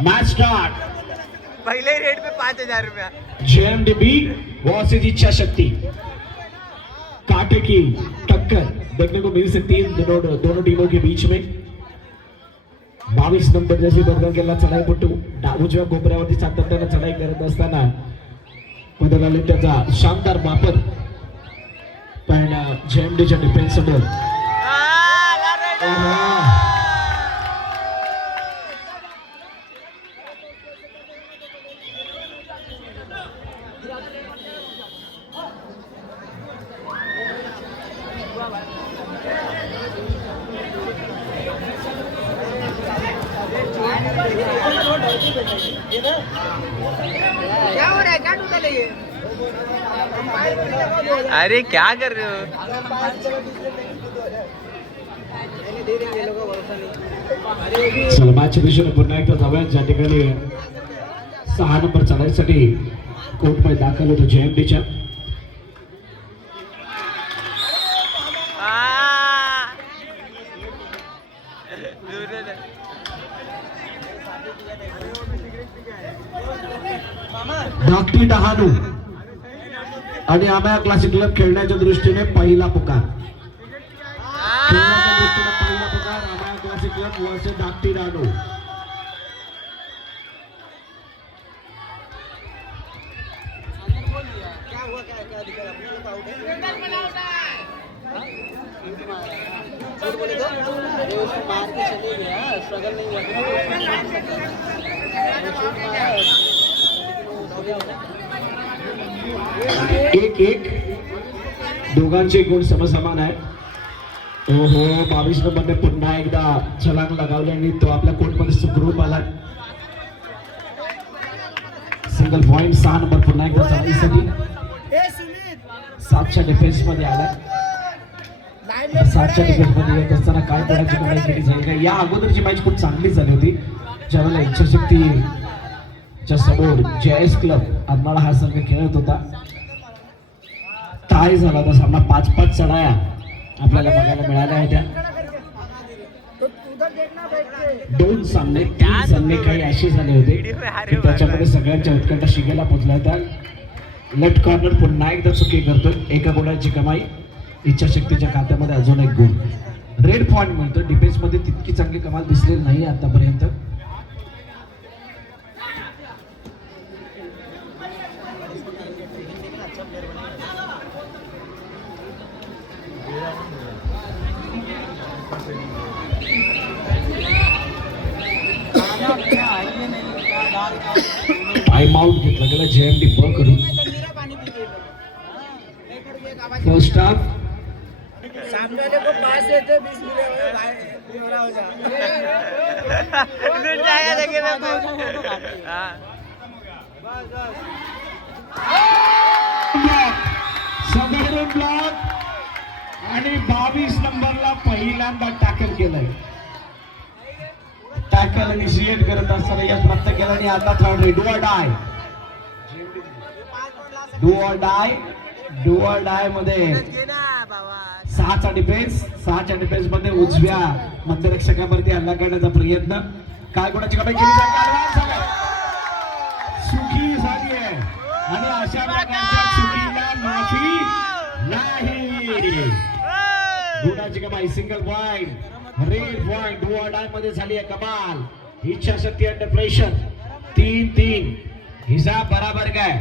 Match start. पहले rate पे 5,000 रुपया। जेएमडीबी versus इच्छा शक्ति, कांटे की टक्कर देखने को मिल सकती है दोनों टीमों के बीच में। 22 नंबर जैसी बदलकेला चढाईपटू उजव्या कोपऱ्यावरती सातत्याने चढाई करत असताना बदलाले त्याचा शानदार वापर, पण जेएमडीच्या डिफेन्स समोर क्या हो रहा है, क्या टूटा ये? अरे क्या कर रहे हो? चला मॅच दिशेने पुन्हा एकदा जाऊया, ज्या ठिकाणी 6 नंबर चढाईसाठी कोर्टमध्ये दाखल होतो जेएमडीच्या। धाकटी डहाणू आणि आम्हा क्लासिक क्लब खेळण्याच्या दृष्टीने पहिला पुकार, खेळण्याच्या दृष्टीने पहिला पुकार आम्हा क्लासिक क्लब वर्सेस धाकटी डहाणू। एक एक दोघांचे गुण समसमान आहे। ओहो 22 नंबरने पुन्हा एकदा छलांग लगावली आणि तो आपल्या कोर्टमध्ये सुखरूप आला। सिंगल पॉइंट 6 नंबर पुन्हा एकदा चालण्यासाठी 7च्या डिफेन्स मध्ये आला। 7च्या डिफेन्स मध्ये येत असताना काय कोणाची कमाई केली जाईल का? या अगोदरची मॅच खूप चांगली झाली होती, ज्यावेळेला इच्छाशक्ती च्या समोर जेएस क्लब आत्माळा हा संघ खेळत होता। टाय झाला होता सामना, 5-5 चढाया आपल्याला बघायला मिळाल्या होत्या। 2 सामने 3 सामने काही असे झाले होते की त्याच्यामध्ये सगळ्यांच्या उत्कंठा शिगेला पोहोचल्या होत्या। लेफ्ट कॉर्नर पुन्हा एकदा चुकी करतोय, एका गुणाची कमाई, इच्छाशक्तीच्या खात्यामध्ये अजून एक गुण, रेड पॉइंट मिळतो। डिफेन्स मध्ये तितकी चांगली कमाल दिसलेली नाही आतापर्यंत। टाइम आउट घेतला गेला जेएमडी ब कडून। फर्स्ट हाफ सामने वाले को पास देते 20 मिले भाई हो जा लूट जाएगा देखिए ना। हां साधारण ब्लॉक आणि 22 नंबरला पहिल्यांदा टॅकल केलंय। टॅकल इनिशिएट करत असताना यश प्राप्त केला आणि आता थर्ड डू ऑर डाय मध्ये 6चा डिफेन्स मध्ये उजव्या मध्यरक्षकावरती हल्ला करण्याचा प्रयत्न, काय कोणाची कमाई केली जाते, सुखी झाली आहे आणि अशा प्रकारच्या चुकीला माफी नाही। गुणाची कमाई, single point, red point, do or die मध्ये झाली आहे कमाल। इच्छाशक्ती अंडर प्रेशर 3-3 हिसाब बराबर काय,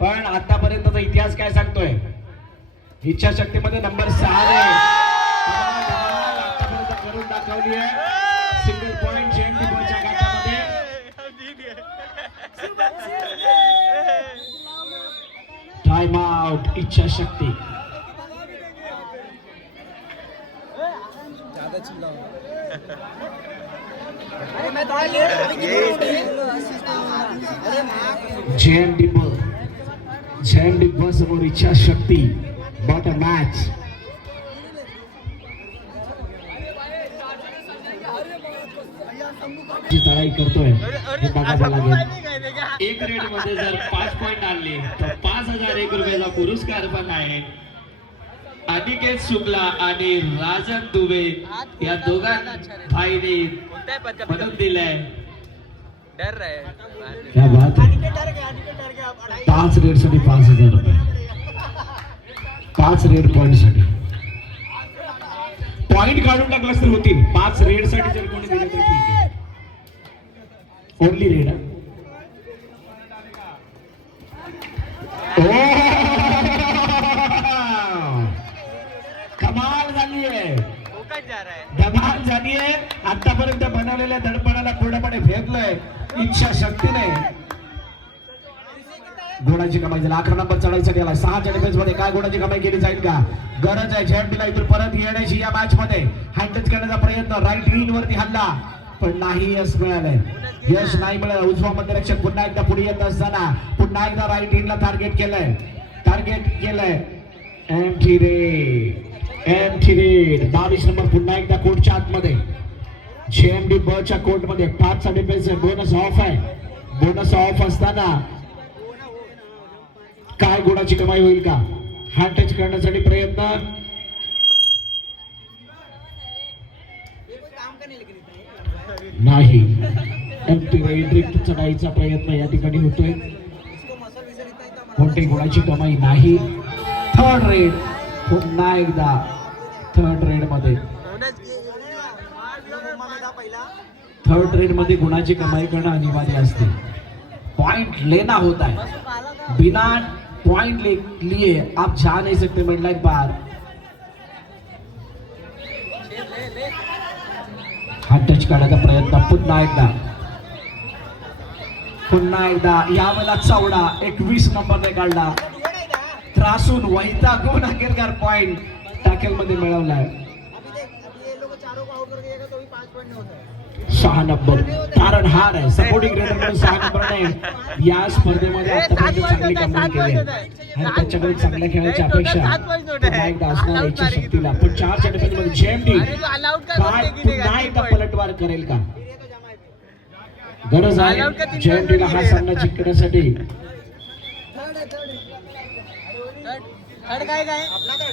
पण आतापर्यंतचा इतिहास काय सांगतोय? इच्छाशक्ती मध्ये नंबर 6 आतापर्यंत करून दाखवली आहे। सिंगल पॉइंट जेएमडीच्या खात्यामध्ये। टाइम आउट इच्छाशक्ती। ज्यादा चिल्लाओ जेएमडी समोर इच्छाशक्ती, बॉट अ मॅच। तयारी करतोय हे बघावं लागेल। एक रेड मध्ये जर 5 पॉइंट आणले तर 5,001 रुपयाचा पुरस्कार पण आहे। अनिकेत शुक्ला आणि राजन दुबे या दोघां भाईने बनवून दिलाय। डर रहा है क्या बात है. 5 रेड साठी 5,000 रुपये. 5 रेड पॉइंट साठी पॉइंट काढून टाकलास तर होतील. 5 रेड साठी जर कोणी दिलं तर ठीक आहे. Only red. कमाल झाली आहे. फोकस जा रहा है. धमाल झाली आहे. आतापर्यंत बनवलेल्या दडपणाला पूर्णपणे फेकलंय इच्छा शक्तीने. गुणाची कमाई झाली. 11 नंबर चढायसाठी आला. 6च्या डिफेन्स मध्ये काय गुणाची कमाई केली जाईल का? गरज आहे झेंडीला इथून परत येण्याची या मॅच मध्ये. हँडटच करण्याचा प्रयत्न. राईट रीन वरती हल्ला पण नाही यश मिळालंय. यश नाही मिळालं. उजवा मध्यरक्षक पुन्हा एकदा पुढे येत असताना पुन्हा एकदा राईट रीनला टार्गेट केलंय. एमटी रेड 22 नंबर पुन्हा एकदा कोर्टच्या आतमध्ये. जेएमडी ब च्या कोर्ट मध्ये 5चा डिफेन्स आहे. बोनस ऑफ आहे. बोनस ऑफ असताना काय गुणाची कमाई होईल का? हँड टच करण्यासाठी प्रयत्न नाही. एमटी चढाईचा प्रयत्न या ठिकाणी होतोय. कोणती गुणाची कमाई नाही. थर्ड रेड पुन्हा एकदा थर्ड रेड मध्ये. थर्ड रेड मध्ये गुणाची कमाई करणं अनिवार्य असते. पॉइंट लेना होता है. बिना पॉइंट लिए आप जा नहीं सकते मिड लाइन पार. हात टच करण्याचा प्रयत्न पुन्हा एकदा यावेळेला चौडा 21 नंबरने काढला. त्रासून वैतागून अखेरकार पॉइंट टॅकल मध्ये मिळवलाय. 6 नंबर कारण हार आहे. सपोर्टिंग रेडर म्हणून 6 नंबरने या स्पर्धेमध्ये आतापर्यंत चांगली कामगिरी केली आहे आणि त्याच्याकडे चांगल्या खेळायची अपेक्षा पुन्हा एकदा असणार इच्छा शक्तीला. पण 4च्या डिफेन्समध्ये जेएमडी काय पुन्हा एकदा पलटवार करेल का? गरज आहे जेएमडीला हा सामना जिंकण्यासाठी.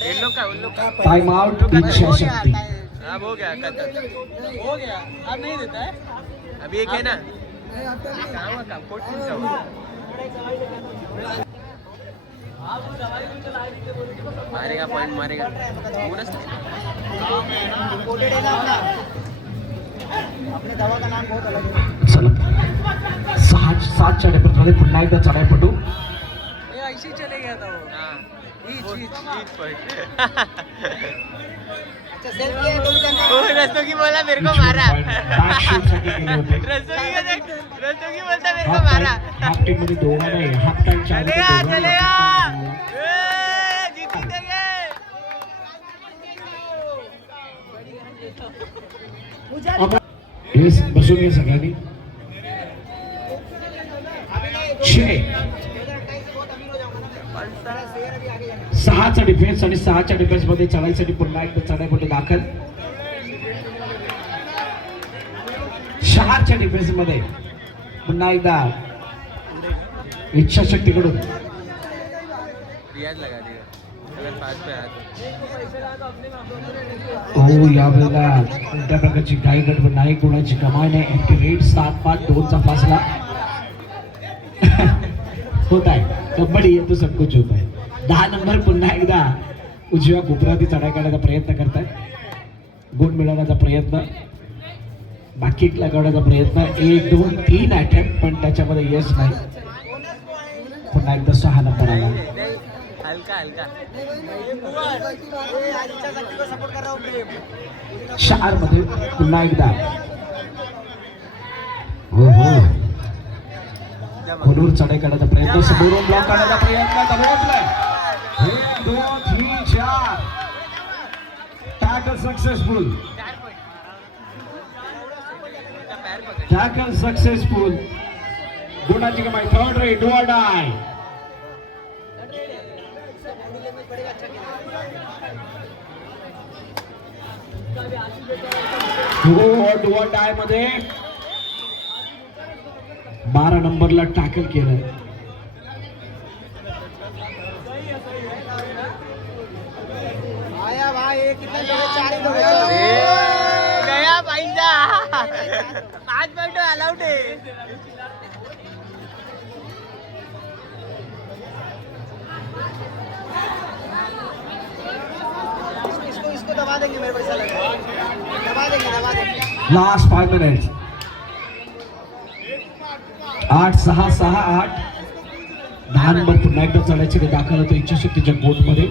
येलो का टाइम आउट इच्छा शक्ती. अब हो गया अब नहीं देता है. अभी एक है ना मारेगा पॉइंट मारेगा. चला 7च्या डिफेन्स मध्ये पुन्हा एकदा चढाईपटू. ऐसे चले गया था वो. रस्तोगी बोला मेरे को मारा. रस्तोगी बोलता मेरे को मारा. हाफ टीम मध्ये दोघा नाही. हाफ टाइम चलेगा जीतेंगे. बसून घे सगळ्यांनी. 6चा डिफेन्स आणि 6च्या डिफेन्स मध्ये चढाईसाठी पुन्हा एकदा चढाईपटू दाखल. 4च्या डिफेन्स मध्ये पुन्हा एकदा इच्छाशक्तीकडून. रियाज लगा दिया अगर पास में आया हो यावेळेला कोणत्या प्रकारची काही गडबड नाही. कोणाची कमाई नाही. एमटी रेड 7-5-2चा फासला होत आहे. कबड्डी येतो सब कुछ होत आहे. 10 नंबर पुन्हा एकदा उजव्या कोपऱ्यावरती चढाई करण्याचा प्रयत्न करतायत. गुण मिळवण्याचा प्रयत्न. बाकी लगावण्याचा प्रयत्न. 1 2 3 अटेम्प्ट पण त्याच्यामध्ये यश नाही. पुन्हा एकदा 6 नंबर आला. हल्का 4 मध्ये पुन्हा एकदा हो खोलूर चढाई करण्याचा प्रयत्न. समोरून ब्लॉक करण्याचा प्रयत्न. 1 2 3 4 टॅकल सक्सेसफुल. Tackle successful. गुणाची कमाई. Third red do or die. Do or die मध्ये 12 नंबरला टॅकल केलंय. गया पैसा 5 मिनट अलाउड है. लास्ट 5 मिनिट्स 8-6-6-8 10 नंबर पुन्हा एकदा चढायचे ते दाखल होतो इच्छाशक्तीच्या कोर्टमध्ये.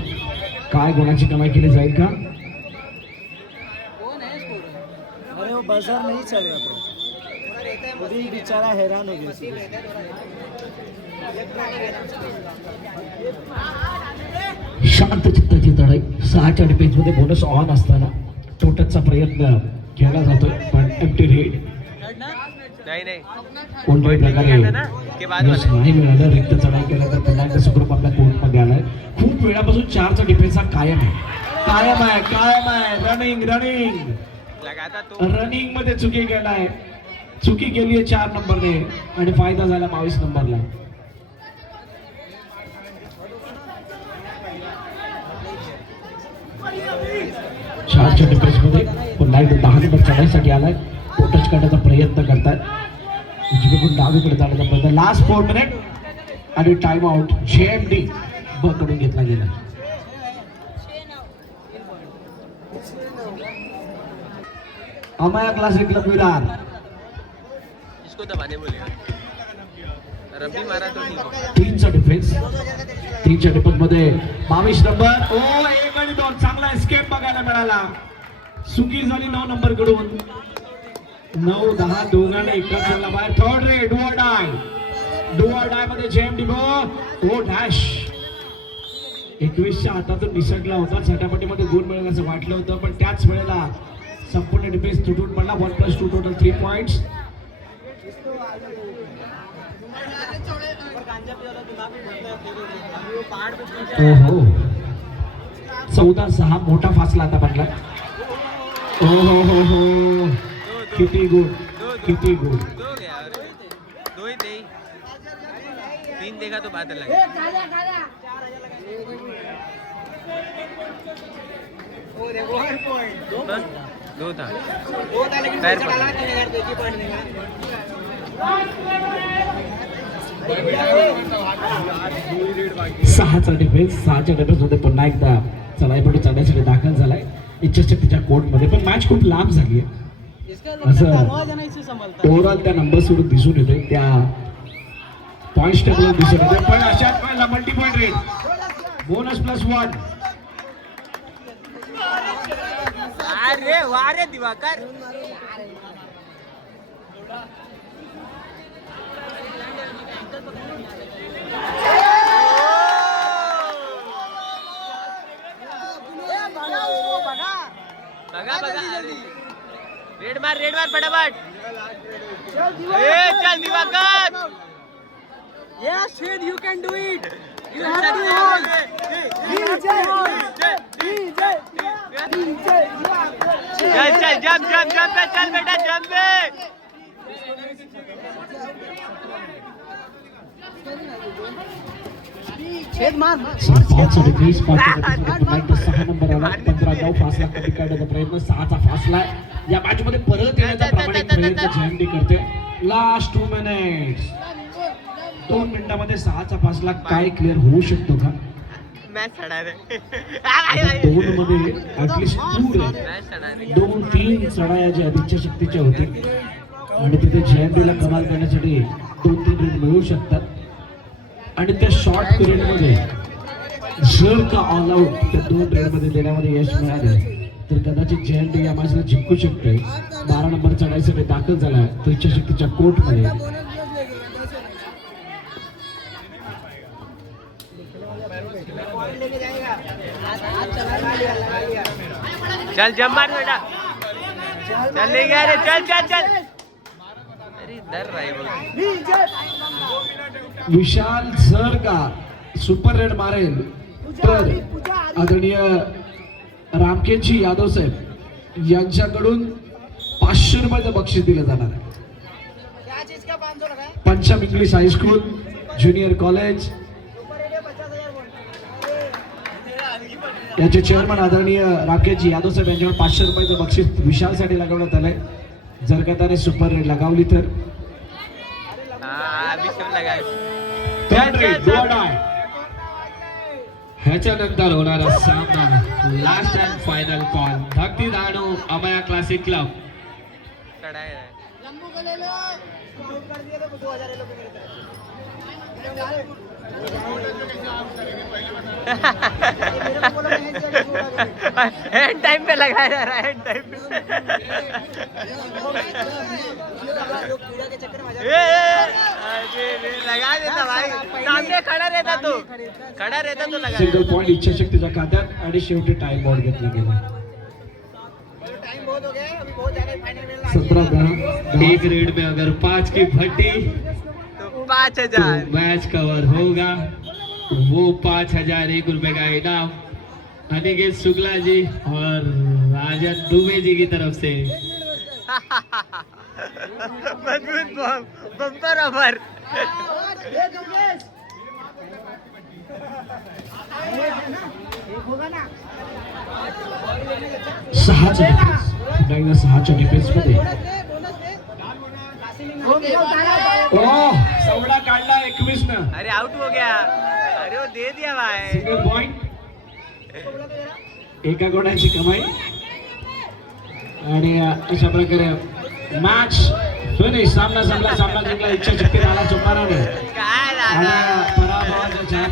काय गुणाची कमाई केली जाईल का? अरे वो बजर नहीं चल रहा था, खुद ही बेचारा हैरान हो गया। शांत चित्ताची लढाई 6च्या डिफेन्समध्ये बोनस ऑन असताना टोटलचा प्रयत्न केला जातोय पण एम्प्टी रेड नाही कोणत्याही प्रकारे यश नाही मिळालं. रिक्त चढाई केल्यानंतर पुन्हा एकदा सुखरूप आपल्या कोर्टमध्ये आलाय. खूप वेळापासून 4चा डिफेन्स हा कायम आहे. रनिंग मध्ये चुकी केलाय, चुकी केली आहे 4 नंबरने आणि फायदा झाला 22 नंबरला. चारच्या डिफेन्स मध्ये पुन्हा एकदा 10 नंबर चढाईसाठी आलाय. टच करण्याचा प्रयत्न करतायत, उजवीकडून डावीकडे जाण्याचा प्रयत्न. लास्ट 4 मिनिट आणि टाइम आउट JMD ब कडून घेतला गेला. अमाया क्लासिक लकवीरार इसको दबाने बोले रब्बी मारा तो ठीक है. 3चा डिफेन्स मध्ये 22 नंबर. ओ 1 आणि 2 चांगला एस्केप बघायला मिळाला. चुकी झाली 9 नंबर कडून. 9-10 दोघांना एकाच झाला बाहेर. Third ray do or die मध्ये JMD ओ डॅश 21च्या हातातून निसटला होता. झटापटीमध्ये गुण मिळेल असं वाटलं होतं पण त्याच वेळेला संपूर्ण डिफेन्स तुटून पडला. 1+2 टोटल 3 पॉइंट्स. ओहो 14-6 मोठा फासला आता पडला. हो किती गुड. दो गया और 2 ही थे, 3 देखा तो बात अलग है. दो था पैर पड़ा. 6चा डिफेन्स 6च्या डिफेन्स मध्ये पुन्हा एकदा चढाईपटू चढण्यासाठी दाखल झालाय इच्छाशक्तीच्या कोर्टमध्ये. पण मॅच खूप लांब झाली आहे असं ओव्हरऑल त्या नंबर्सवरून दिसून येते, त्या पॉइंट्स टेबल दिसून येते. पण अशाच वेळेला मल्टी पॉइंट रेट बोनस +1. अरे वाह रे दिवाकर. बघा रेड मार फटाफट. चल Diwakar. Yes, Sid, you can do it. You चल, have to चल, hold. चल जंप पे चल बेटा जंप पे. Sid, मार. 5चा डिफेन्स 6 नंबर आला. 15-9 फासला कमी काढण्याचा प्रयत्न. 6चा फासला या मॅच मध्ये परत येण्याचा प्रामाणिक प्रयत्न JMD करते. लास्ट 2 मिनिट्स 2 मिनिटांमध्ये 6चा फासला काय क्लिअर होऊ शकतो का? मॅच सडा रे. 2 मध्ये ऍटलिस्ट 2-3 चढाया ज्या इच्छाशक्तीच्या होते आणि तिथे JMD ला कमाल करण्यासाठी 2-3 रन मिळू शकतात. आणि त्या शॉर्ट पिरियड मध्ये जर का ऑल आउट त्या 2 रेडमध्ये देण्यामध्ये यश मिळाले तर कदाचित JMD या मॅचला जिंकू शकते. 12 नंबर चढाईसाठी दाखल झाला तो इच्छाशक्तीच्या कोर्टमध्ये. चल जंप मार बेटा. चल ले गया रे. चल अरे डर रहा है बोल. विशाल जर का सुपर रेड मारेल तर आदरणीय रामकेशजी यादव साहेब यांच्याकडून 500 रुपयाचं बक्षीस दिलं जाणार आहे. पंचम इंग्लिश हायस्कूल ज्युनियर कॉलेज याचे चेअरमन आदरणीय रामकेशजी यादव साहेब यांच्यावर 500 रुपयाचं बक्षीस विशालसाठी लगावण्यात आलंय. जर का त्याने सुपर रेड लगावली तर ह्याच्यानंतर होणारा सामना लास्ट अँड फायनल कॉल भक्ती दाणू अमया क्लासिक क्लब. एंड टाइम पे लगाया जा रहा है, एंड टाइम पे. लगा देता भाई, सामने खड़ा रहता तो लगा. सिंगल पॉइंट इच्छाशक्तीच्या खात्यात आणि शेवटी टाइम बॉल घेतला गेला. 17 एक रेड में अगर 5 की भट्टी तो 5,000 मैच कवर होगा. वो 5,001 रुपए का इनाम अनिकेत शुक्ला जी और राजन दुबे जी की तरफ से. मजबूत बम्पर ऑफर. सहाच्या डिफेन्स मध्ये सवडा काढला 21 न. अरे आउट हो गया. अरे वो दे दिया भाई. सिंगल पॉइंट एका गुणाची कमाई आणि अशा प्रकारे मॅच फिनिश. सामना संपला, सामना जिंकला. इच्छाशक्ती मला चुकणार नाही काय आणि दादा. पराभवाच्या